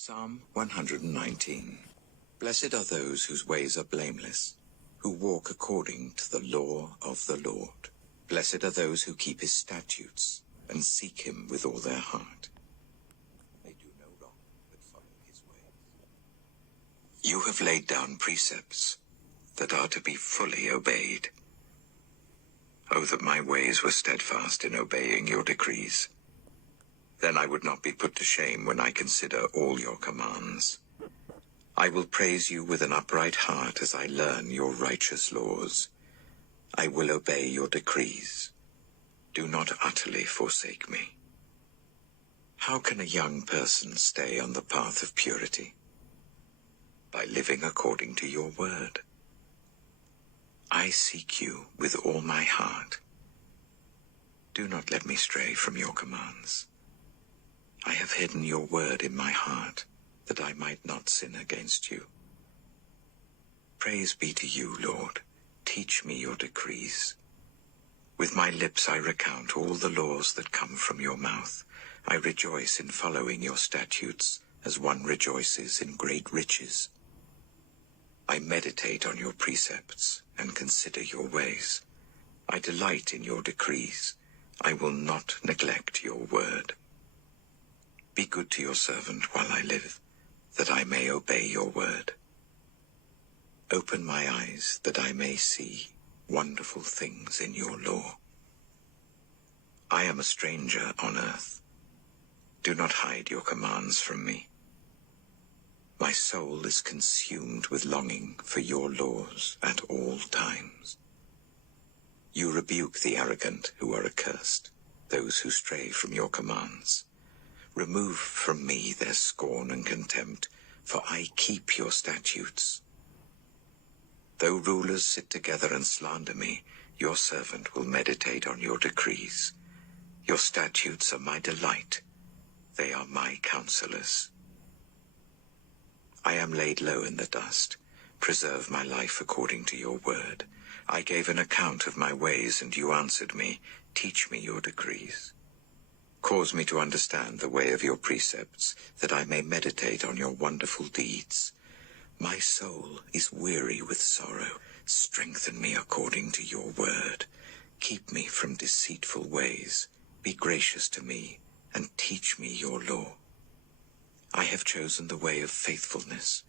Psalm 119. Blessed are those whose ways are blameless, who walk according to the law of the Lord. Blessed are those who keep his statutes and seek him with all their heart. They do no wrong, but follow his ways. You have laid down precepts that are to be fully obeyed. Oh, that my ways were steadfast in obeying your decrees. Then I would not be put to shame when I consider all your commands. I will praise you with an upright heart as I learn your righteous laws. I will obey your decrees. Do not utterly forsake me. How can a young person stay on the path of purity? By living according to your word. I seek you with all my heart. Do not let me stray from your commands. I have hidden your word in my heart, that I might not sin against you. Praise be to you, Lord. Teach me your decrees. With my lips I recount all the laws that come from your mouth. I rejoice in following your statutes, as one rejoices in great riches. I meditate on your precepts and consider your ways. I delight in your decrees. I will not neglect your word. Be good to your servant while I live, that I may obey your word. Open my eyes that I may see wonderful things in your law. I am a stranger on earth. Do not hide your commands from me. My soul is consumed with longing for your laws at all times. You rebuke the arrogant who are accursed, those who stray from your commands. Remove from me their scorn and contempt, for I keep your statutes. Though rulers sit together and slander me, your servant will meditate on your decrees. Your statutes are my delight. They are my counselors. I am laid low in the dust. Preserve my life according to your word. I gave an account of my ways, and you answered me. Teach me your decrees. Cause me to understand the way of your precepts, that I may meditate on your wonderful deeds. My soul is weary with sorrow. Strengthen me according to your word. Keep me from deceitful ways. Be gracious to me, and teach me your law. I have chosen the way of faithfulness.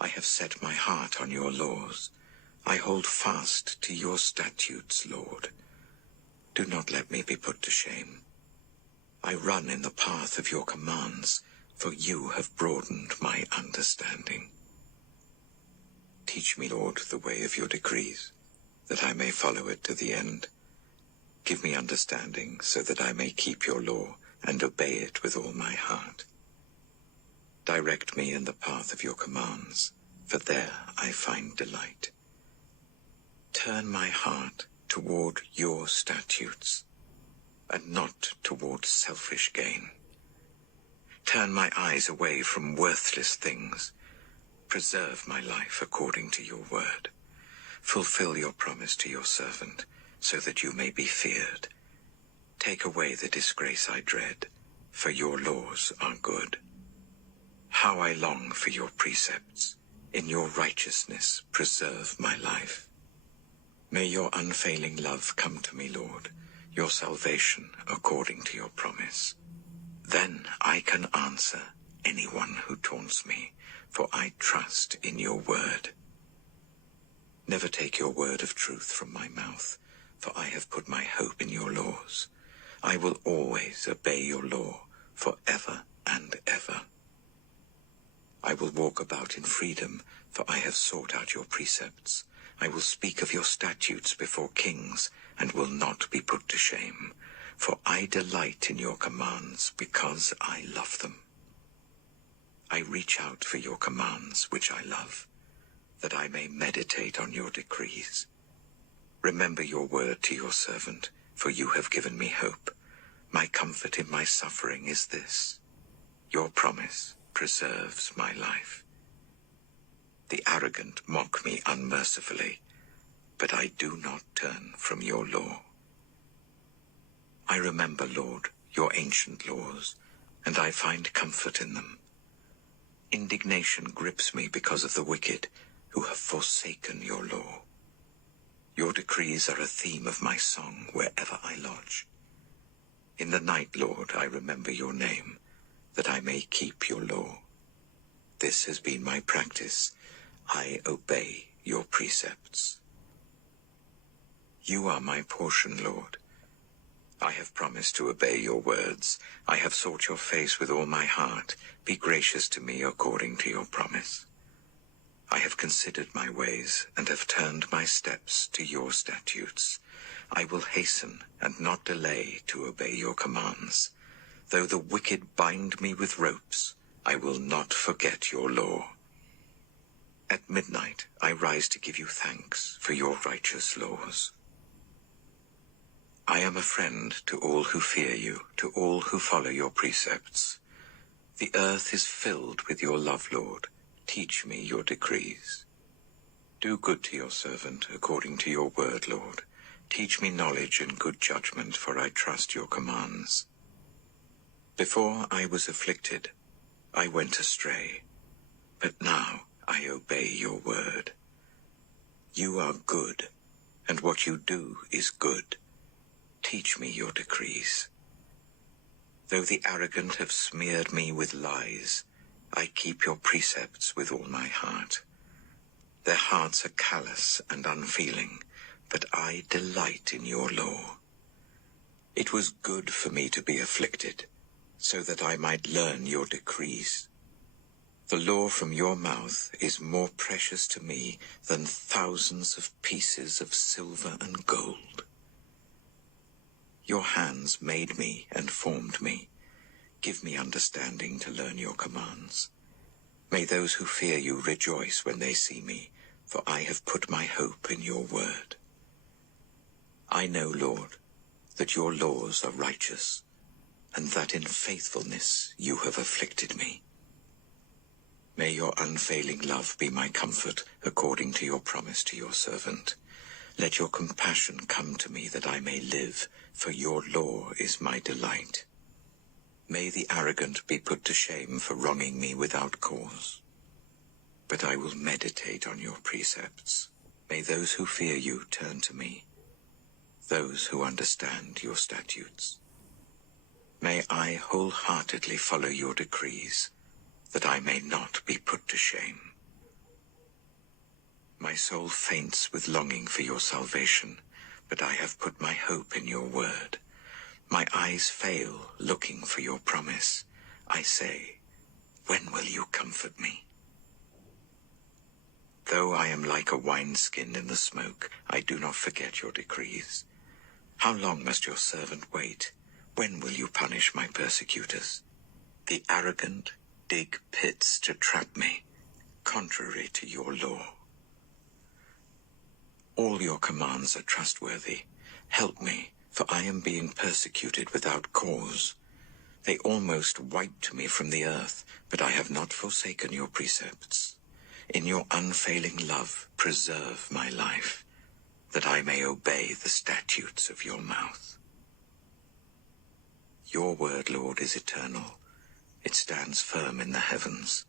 I have set my heart on your laws. I hold fast to your statutes, Lord. Do not let me be put to shame. I run in the path of your commands, for you have broadened my understanding. Teach me, Lord, the way of your decrees, that I may follow it to the end. Give me understanding, so that I may keep your law and obey it with all my heart. Direct me in the path of your commands, for there I find delight. Turn my heart toward your statutes, and not toward selfish gain. Turn my eyes away from worthless things. Preserve my life according to your word. Fulfill your promise to your servant, so that you may be feared. Take away the disgrace I dread, for your laws are good. How I long for your precepts. In your righteousness preserve my life. May your unfailing love come to me, Lord, your salvation according to your promise. Then I can answer anyone who taunts me, for I trust in your word. Never take your word of truth from my mouth, for I have put my hope in your laws. I will always obey your law forever and ever. I will walk about in freedom, for I have sought out your precepts. I will speak of your statutes before kings, and will not be put to shame. For I delight in your commands, because I love them. I reach out for your commands, which I love, that I may meditate on your decrees. Remember your word to your servant, for you have given me hope. My comfort in my suffering is this: your promise preserves my life. The arrogant mock me unmercifully, but I do not turn from your law. I remember, Lord, your ancient laws, and I find comfort in them. indignation grips me because of the wicked, who have forsaken your law. Your decrees are a theme of my song wherever I lodge. In the night, Lord, I remember your name, that I may keep your law. This has been my practice. I obey your precepts. You are my portion, Lord. I have promised to obey your words. I have sought your face with all my heart. Be gracious to me according to your promise. I have considered my ways and have turned my steps to your statutes. I will hasten and not delay to obey your commands. Though the wicked bind me with ropes, I will not forget your law. At midnight I rise to give you thanks for your righteous laws. I am a friend to all who fear you, to all who follow your precepts. The earth is filled with your love, Lord. Teach me your decrees. Do good to your servant according to your word, Lord. Teach me knowledge and good judgment, for I trust your commands. Before I was afflicted, I went astray, but now I obey your word. You are good, and what you do is good. Teach me your decrees. Though the arrogant have smeared me with lies, I keep your precepts with all my heart. Their hearts are callous and unfeeling, but I delight in your law. It was good for me to be afflicted, so that I might learn your decrees. The law from your mouth is more precious to me than thousands of pieces of silver and gold. Your hands made me and formed me. Give me understanding to learn your commands. May those who fear you rejoice when they see me, for I have put my hope in your word. I know, Lord, that your laws are righteous, and that in faithfulness you have afflicted me. May your unfailing love be my comfort, according to your promise to your servant. Let your compassion come to me that I may live, for your law is my delight. May the arrogant be put to shame for wronging me without cause. But I will meditate on your precepts. May those who fear you turn to me, those who understand your statutes. May I wholeheartedly follow your decrees, that I may not be put to shame. My soul faints with longing for your salvation, but I have put my hope in your word. My eyes fail looking for your promise. I say, when will you comfort me? Though I am like a wineskin in the smoke, I do not forget your decrees. How long must your servant wait? When will you punish my persecutors? The arrogant dig pits to trap me, contrary to your law. All your commands are trustworthy. Help me, for I am being persecuted without cause. They almost wiped me from the earth, but I have not forsaken your precepts. In your unfailing love, preserve my life, that I may obey the statutes of your mouth. Your word, Lord, is eternal. It stands firm in the heavens.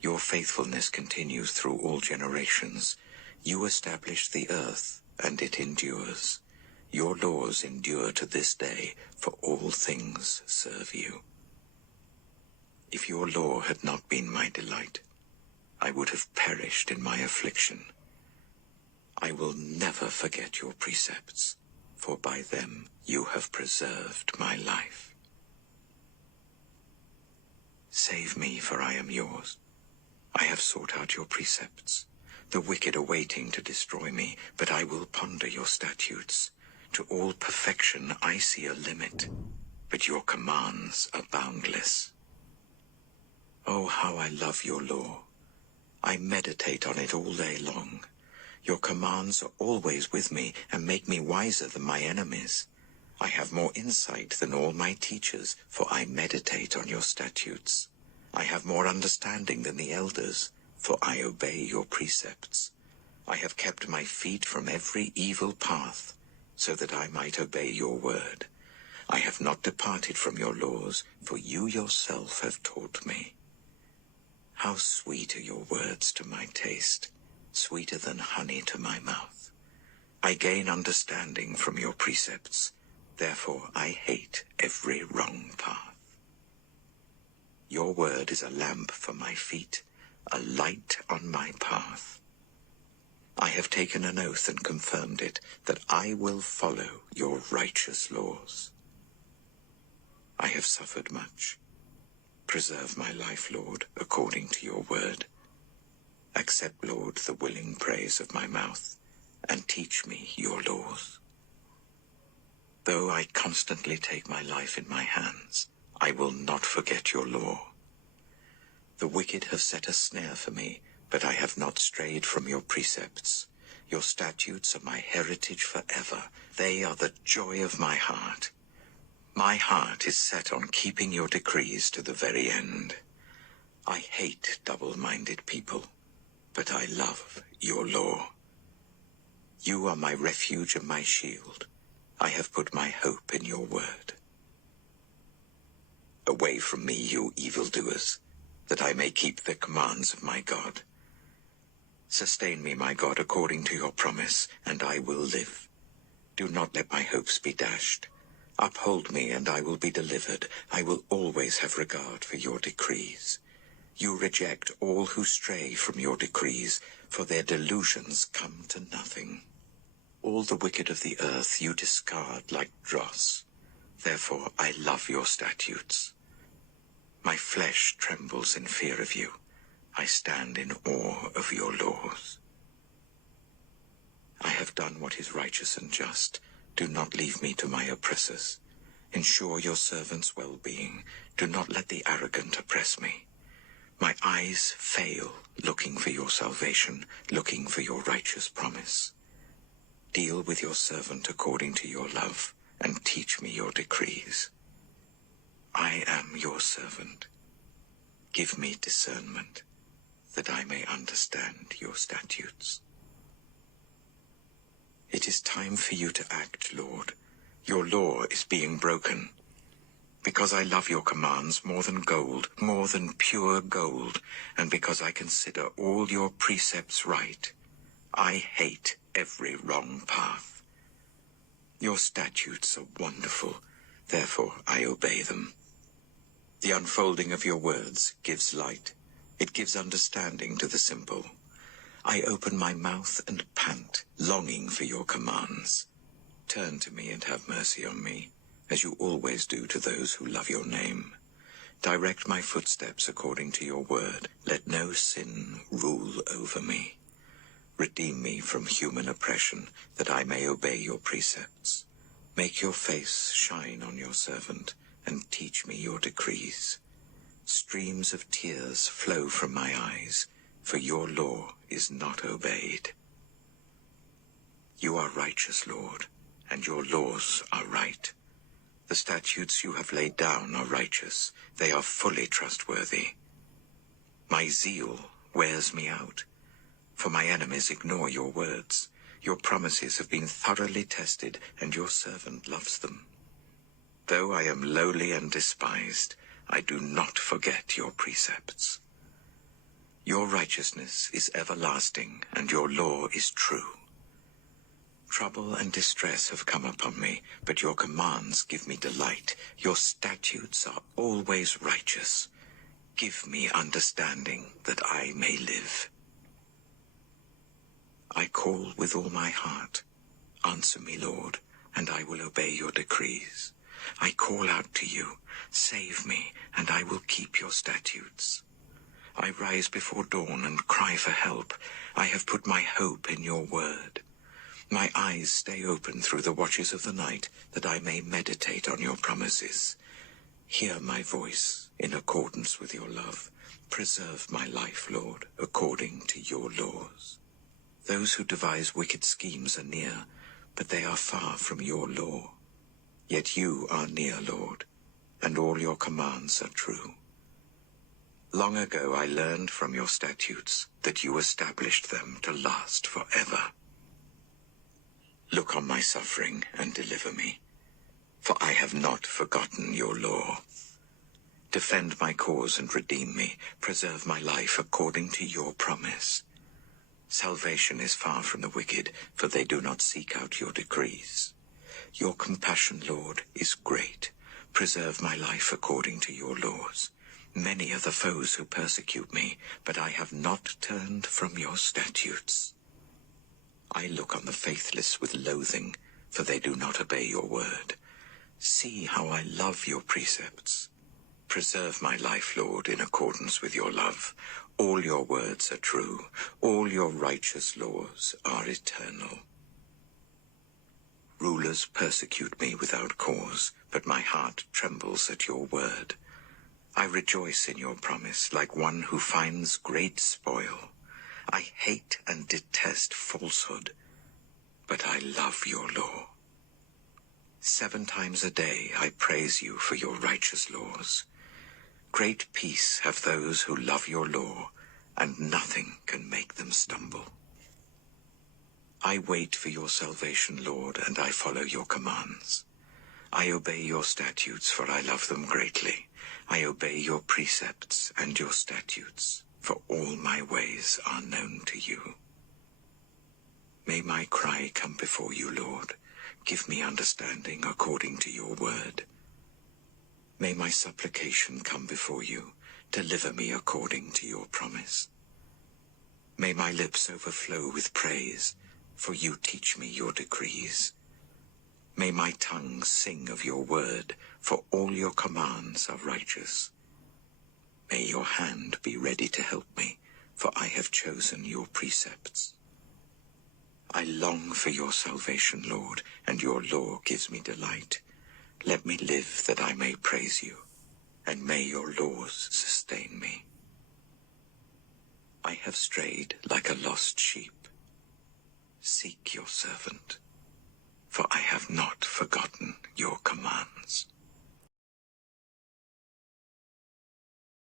Your faithfulness continues through all generations. You established the earth, and it endures. Your laws endure to this day, for all things serve you. If your law had not been my delight, I would have perished in my affliction. I will never forget your precepts, for by them you have preserved my life. Save me, for I am yours. I have sought out your precepts. The wicked are waiting to destroy me, but I will ponder your statutes. To all perfection I see a limit, but your commands are boundless. Oh, how I love your law. I meditate on it all day long. Your commands are always with me and make me wiser than my enemies. I have more insight than all my teachers, for I meditate on your statutes. I have more understanding than the elders, for I obey your precepts. I have kept my feet from every evil path, so that I might obey your word. I have not departed from your laws, for you yourself have taught me. How sweet are your words to my taste, sweeter than honey to my mouth. I gain understanding from your precepts, therefore I hate every wrong path. Your word is a lamp for my feet, a light on my path. I have taken an oath and confirmed it, that I will follow your righteous laws. I have suffered much. Preserve my life, Lord, according to your word. Accept, Lord, the willing praise of my mouth, and teach me your laws. Though I constantly take my life in my hands, I will not forget your law. The wicked have set a snare for me, but I have not strayed from your precepts. Your statutes are my heritage forever. They are the joy of my heart. My heart is set on keeping your decrees to the very end. I hate double-minded people, but I love your law. You are my refuge and my shield. I have put my hope in your word. Away from me, you evildoers, that I may keep the commands of my God. Sustain me, my God, according to your promise, and I will live. Do not let my hopes be dashed. Uphold me, and I will be delivered. I will always have regard for your decrees. You reject all who stray from your decrees, for their delusions come to nothing. All the wicked of the earth you discard like dross. Therefore I love your statutes. My flesh trembles in fear of you. I stand in awe of your laws. I have done what is righteous and just. Do not leave me to my oppressors. Ensure your servant's well-being. Do not let the arrogant oppress me. My eyes fail, looking for your salvation, looking for your righteous promise. Deal with your servant according to your love, and teach me your decrees. I am your servant. Give me discernment, that I may understand your statutes. It is time for you to act, Lord. Your law is being broken. Because I love your commands more than gold, more than pure gold, and because I consider all your precepts right, I hate every wrong path. Your statutes are wonderful, therefore I obey them. The unfolding of your words gives light. It gives understanding to the simple. I open my mouth and pant, longing for your commands. Turn to me and have mercy on me, as you always do to those who love your name. Direct my footsteps according to your word. Let no sin rule over me. Redeem me from human oppression, that I may obey your precepts. Make your face shine on your servant, and teach me your decrees. Streams of tears flow from my eyes, for your law is not obeyed. You are righteous, Lord, and your laws are right. The statutes you have laid down are righteous. They are fully trustworthy. My zeal wears me out, for my enemies ignore your words. Your promises have been thoroughly tested, and your servant loves them. Though I am lowly and despised, I do not forget your precepts. Your righteousness is everlasting, and your law is true. Trouble and distress have come upon me, but your commands give me delight. Your statutes are always righteous. Give me understanding, that I may live. I call with all my heart. Answer me, Lord, and I will obey your decrees. I call out to you. Save me, and I will keep your statutes. I rise before dawn and cry for help. I have put my hope in your word. My eyes stay open through the watches of the night, that I may meditate on your promises. Hear my voice in accordance with your love. Preserve my life, Lord, according to your laws. Those who devise wicked schemes are near, but they are far from your law. Yet you are near, Lord, and all your commands are true. Long ago I learned from your statutes that you established them to last forever. Look on my suffering and deliver me, for I have not forgotten your law. Defend my cause and redeem me. Preserve my life according to your promise. Salvation is far from the wicked, for they do not seek out your decrees. Your compassion, Lord, is great. Preserve my life according to your laws. Many are the foes who persecute me, but I have not turned from your statutes. I look on the faithless with loathing, for they do not obey your word. See how I love your precepts. Preserve my life, Lord, in accordance with your love. All your words are true. All your righteous laws are eternal. Rulers persecute me without cause, but my heart trembles at your word. I rejoice in your promise like one who finds great spoil. I hate and detest falsehood, but I love your law. 7 times a day I praise you for your righteous laws. Great peace have those who love your law, and nothing can make them stumble. I wait for your salvation, Lord, and I follow your commands. I obey your statutes, for I love them greatly. I obey your precepts and your statutes, for all my ways are known to you. May my cry come before you, Lord. Give me understanding according to your word. May my supplication come before you. Deliver me according to your promise. May my lips overflow with praise, for you teach me your decrees. May my tongue sing of your word, for all your commands are righteous. May your hand be ready to help me, for I have chosen your precepts. I long for your salvation, Lord, and your law gives me delight. Let me live that I may praise you, and may your laws sustain me. I have strayed like a lost sheep. Seek your servant.